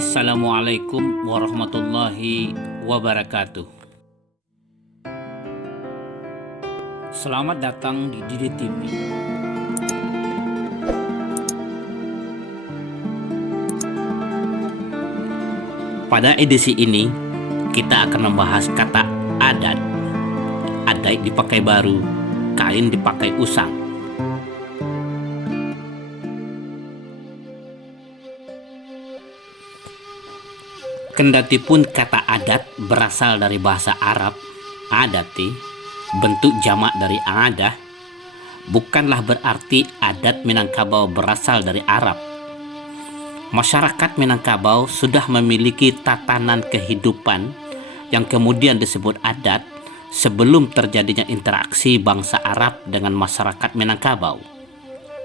Assalamualaikum warahmatullahi wabarakatuh. Selamat datang di Didik TV. Pada edisi ini, kita akan membahas kata adat. Adat dipakai baru, kain dipakai usang. Kendatipun kata adat berasal dari bahasa Arab, adati, bentuk jamak dari adah, bukanlah berarti adat Minangkabau berasal dari Arab. Masyarakat Minangkabau sudah memiliki tatanan kehidupan yang kemudian disebut adat sebelum terjadinya interaksi bangsa Arab dengan masyarakat Minangkabau.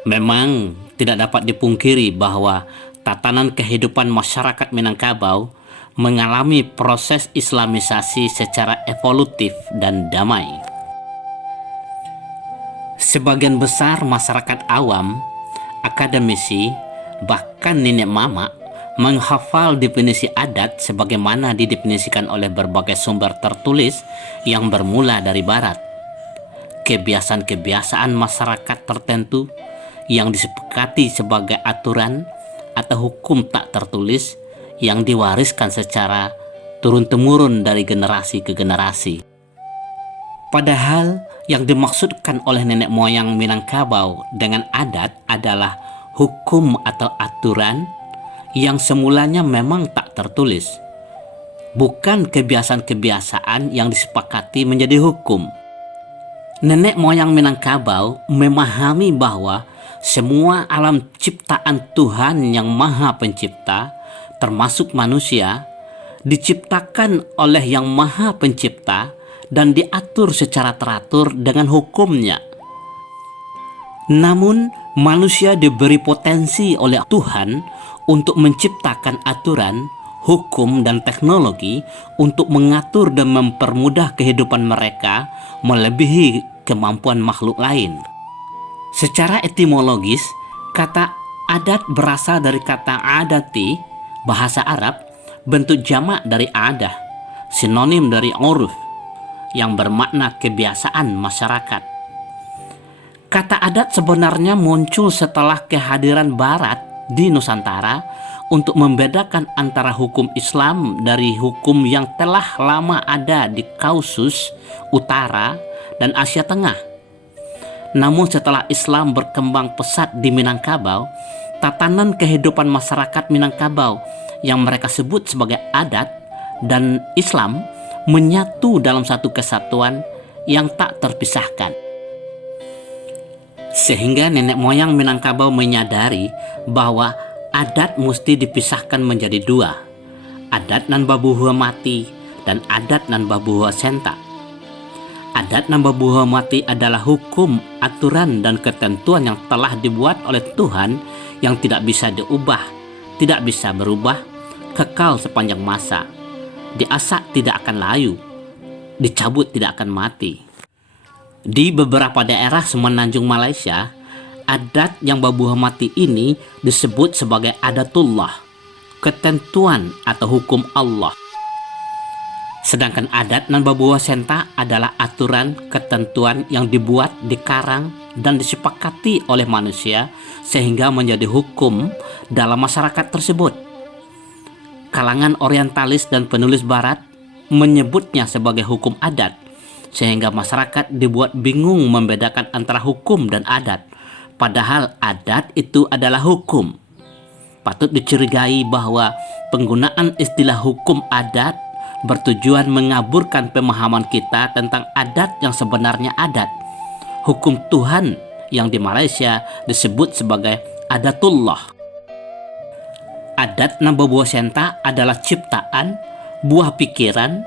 Memang tidak dapat dipungkiri bahwa tatanan kehidupan masyarakat Minangkabau mengalami proses islamisasi secara evolutif dan damai. Sebagian besar masyarakat awam, akademisi, bahkan nenek mama menghafal definisi adat sebagaimana didefinisikan oleh berbagai sumber tertulis yang bermula dari barat. Kebiasaan-kebiasaan masyarakat tertentu yang disepakati sebagai aturan atau hukum tak tertulis yang diwariskan secara turun-temurun dari generasi ke generasi. Padahal yang dimaksudkan oleh nenek moyang Minangkabau dengan adat adalah hukum atau aturan yang semulanya memang tak tertulis, bukan kebiasaan-kebiasaan yang disepakati menjadi hukum. Nenek moyang Minangkabau memahami bahwa semua alam ciptaan Tuhan yang Maha Pencipta, termasuk manusia, diciptakan oleh Yang Maha Pencipta dan diatur secara teratur dengan hukumnya. Namun, manusia diberi potensi oleh Tuhan untuk menciptakan aturan, hukum, dan teknologi untuk mengatur dan mempermudah kehidupan mereka melebihi kemampuan makhluk lain. Secara etimologis, kata adat berasal dari kata adati, bahasa Arab, bentuk jamak dari adah, sinonim dari uruf, yang bermakna kebiasaan masyarakat. Kata adat sebenarnya muncul setelah kehadiran Barat di Nusantara untuk membedakan antara hukum Islam dari hukum yang telah lama ada di Kausus, Utara, dan Asia Tengah. Namun setelah Islam berkembang pesat di Minangkabau, tatanan kehidupan masyarakat Minangkabau yang mereka sebut sebagai adat dan Islam menyatu dalam satu kesatuan yang tak terpisahkan. Sehingga nenek moyang Minangkabau menyadari bahwa adat mesti dipisahkan menjadi dua, adat nan babuhua mati dan adat nan babuhua senta. Adat nan babuhua mati adalah hukum, aturan, dan ketentuan yang telah dibuat oleh Tuhan yang tidak bisa diubah, tidak bisa berubah, kekal sepanjang masa. Diasak tidak akan layu, dicabut tidak akan mati. Di beberapa daerah semenanjung Malaysia, adat yang babuhua mati ini disebut sebagai adatullah, ketentuan atau hukum Allah. Sedangkan adat nan babuhua senta adalah aturan, ketentuan yang dibuat, dikarang, dan disepakati oleh manusia sehingga menjadi hukum dalam masyarakat tersebut. Kalangan orientalis dan penulis barat menyebutnya sebagai hukum adat, sehingga masyarakat dibuat bingung membedakan antara hukum dan adat, padahal adat itu adalah hukum. Patut dicurigai bahwa penggunaan istilah hukum adat bertujuan mengaburkan pemahaman kita tentang adat yang sebenarnya adat, hukum Tuhan yang di Malaysia disebut sebagai adatullah. Adat nan babuhua senta adalah ciptaan, buah pikiran,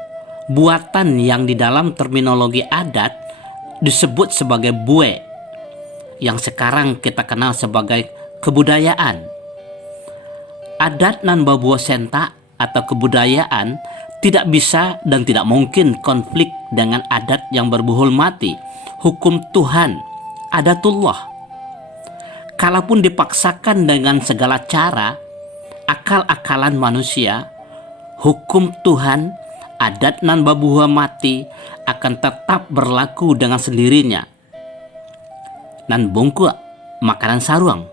buatan yang di dalam terminologi adat disebut sebagai bue, yang sekarang kita kenal sebagai kebudayaan. Adat nan babuhua senta atau kebudayaan tidak bisa dan tidak mungkin konflik dengan adat yang berbuhul mati, hukum Tuhan, adatullah. Kalaupun dipaksakan dengan segala cara, akal-akalan manusia, hukum Tuhan, adat nan babuha mati akan tetap berlaku dengan sendirinya. Nan bungkuk makanan saruang.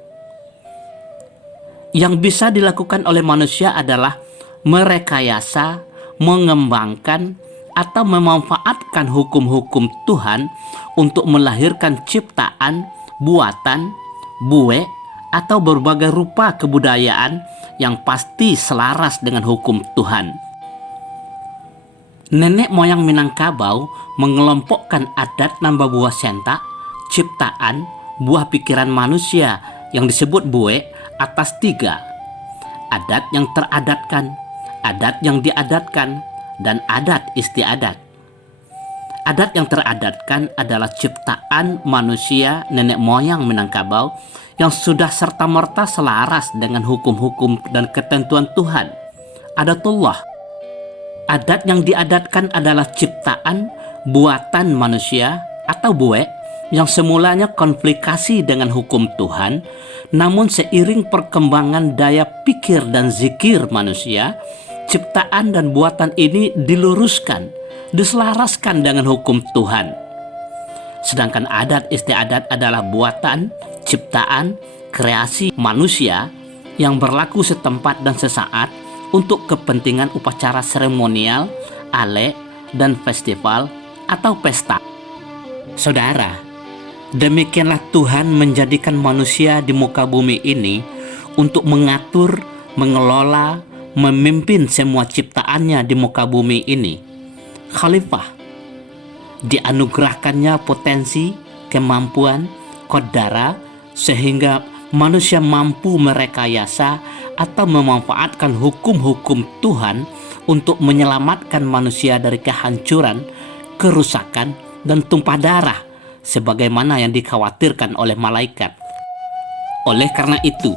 Yang bisa dilakukan oleh manusia adalah merekayasa, mengembangkan, atau memanfaatkan hukum-hukum Tuhan untuk melahirkan ciptaan, buatan, bue, atau berbagai rupa kebudayaan yang pasti selaras dengan hukum Tuhan. Nenek moyang Minangkabau mengelompokkan adat nan babuah senta, ciptaan, buah pikiran manusia yang disebut bue atas 3. Adat yang teradatkan, adat yang diadatkan, dan adat istiadat. Adat yang teradatkan adalah ciptaan manusia nenek moyang Minangkabau yang sudah serta-merta selaras dengan hukum-hukum dan ketentuan Tuhan. Adatullah. Adat yang diadatkan adalah ciptaan buatan manusia atau bue yang semulanya konflikasi dengan hukum Tuhan, namun seiring perkembangan daya pikir dan zikir manusia, ciptaan dan buatan ini diluruskan, diselaraskan dengan hukum Tuhan. Sedangkan adat istiadat adalah buatan, ciptaan, kreasi manusia yang berlaku setempat dan sesaat untuk kepentingan upacara seremonial, ale, dan festival atau pesta. Saudara, demikianlah Tuhan menjadikan manusia di muka bumi ini untuk mengatur, mengelola, memimpin semua ciptaannya di muka bumi ini. Khalifah dianugerahkannya potensi, kemampuan, kodara, sehingga manusia mampu merekayasa atau memanfaatkan hukum-hukum Tuhan untuk menyelamatkan manusia dari kehancuran, kerusakan, dan tumpah darah sebagaimana yang dikhawatirkan oleh malaikat. Oleh karena itu,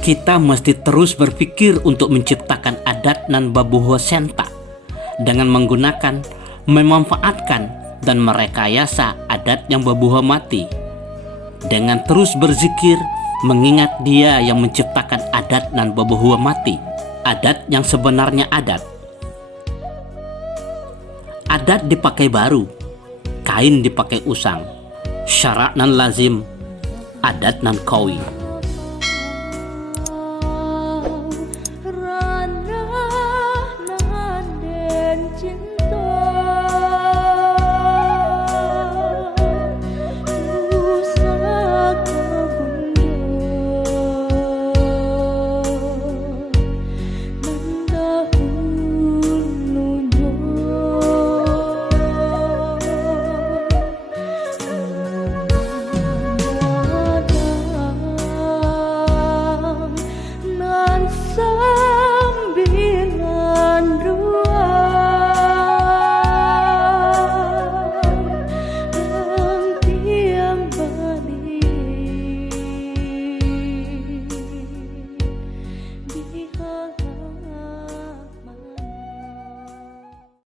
kita mesti terus berpikir untuk menciptakan adat nan babuho senta dengan menggunakan, memanfaatkan, dan merekayasa adat yang babuho mati. Dengan terus berzikir, mengingat Dia yang menciptakan adat nan babuho mati, adat yang sebenarnya adat. Adat dipakai baru, kain dipakai usang, syarak nan lazim, adat nan kawi.